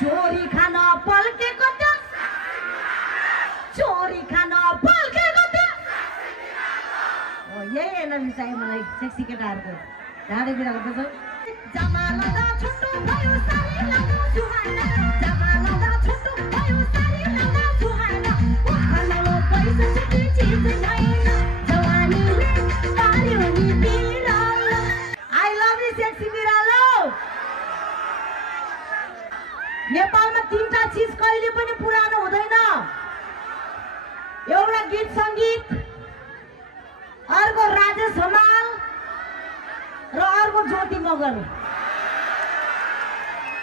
चोरी खान पल्केको त्यो चोरी खान पल्केको त्यो यही एनर्जी चाहियो मलाई सेक्सी केटाहरूको ढाडे बिराको त जमाना छोटो भयो सारी लामो सुहाना जमाना छोटो भयो सारी लामो सुहाना खानाको पैसा चाहिँ चीज छैन जवानीले पार्यो नि बिरालो आई लभ यु सेक्सी बिरालो नेपालमा तीनटा चीज कहिले पनि पुरानो हुँदैन एउटा गीत संगीत अर्को राजेश हमाल र अर्को ज्योति मगर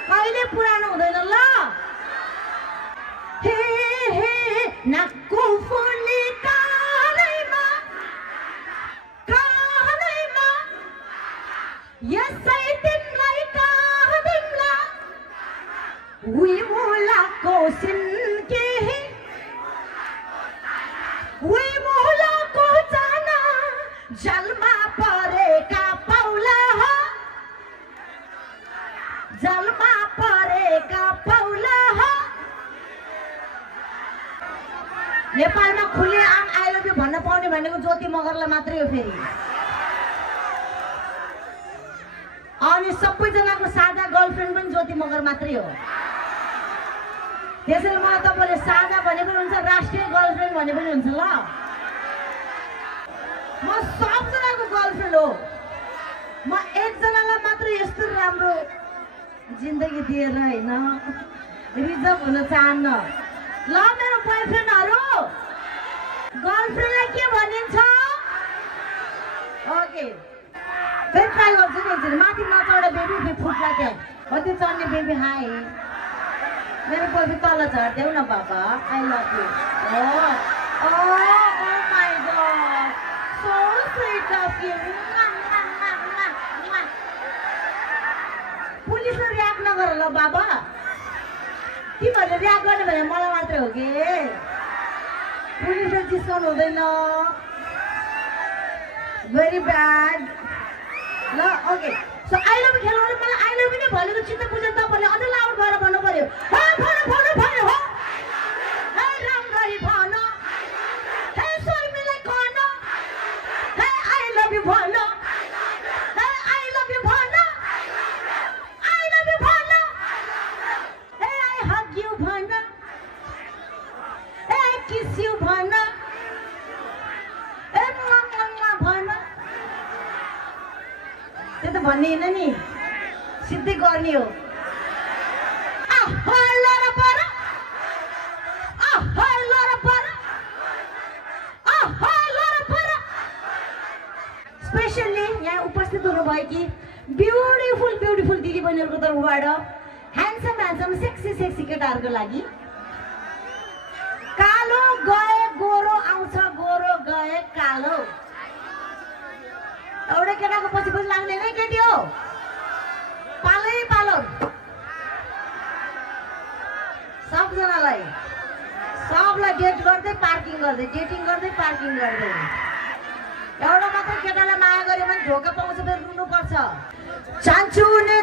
कहिले पुरानो हुँदैन ल हे हे नाकको फुली कानैमा यसै तिमलाई काँदिम्ला उही मुलाको सिन्के उही मुलाको चाना जलमा परेका पौला हो जलमा परेका पौला हो नेपालमा खुले आम आई लभ यु भन्न पाउने भनेको ज्योति मगरलाई मात्रै हो फेरि अनि सबैजनाको साझा गर्लफ्रेन्ड पनि ज्योति मगर मात्रै हो त्यसैले मलाई तपाईले साझा भने पनि हुन्छ राष्ट्रिय गर्लफ्रेन्ड भने पनि हुन्छ ल म सबजनाको गर्लफ्रेन्ड हो म एकजनालाई मात्र यस्तो राम्रो जिन्दगी दिएर हैन रिजर्भ हुन चाहन्न ल मेरो बोयफ्रेन्डहरु गर्लफ्रेन्डलाई के भनिन्छ ओके फेरि ट्राई गर्छु नि एकचोटि माथि नचढ्दा बेबी फेरि फुट्ला त्यहाँ कति चढ्ने बेबी हाई मेरो बोयफ्रेन्ड तल झर्देऊ न बाबा I love you oh my god so sweet of you पुलिसले रियाक्ट नगर ल बाबा तिमीहरूले रियाक्ट गर्ने भने मलाई मात्रै हो के पुलिसले जिस्काउनु हुँदैन भेरी ब्याड ल ओके सो आई लभ खेल्नु मलाई आई लभ नै भनेको चित्त बुझ्न तपाईले अझ लाउड भएर भन्नु पर्यो हे भन हो हे राम्ररी भन हे शर्मिलाई कन हे आई लभ यु भन हे आई लभ यु भन आई लभ यु भन हे आई हग यु भन हे आई किस यु भन हे मम्मा भन त्यो त भन्ने हैन नि सिद्धै गर्ने हो स्पेशली यहाँ उपस्थित हुनुभएकी ब्युटिफुल दिदी बहिनीहरूको तर्फबाट ह्यान्डसम सेक्सी केटाहरूको लागि कालो गए गोरो आउँछ गोरो गए कालो एउटा केटाको पछि लाग्दैन है केटी हो पालो सबजनालाई सबलाई डेटिङ गर्दै पार्किङ गर्दै एउटा मात्र केटालाई माया गर्यो भने धोका पाउँछ फेरि रुनु पर्छ चान्चु ने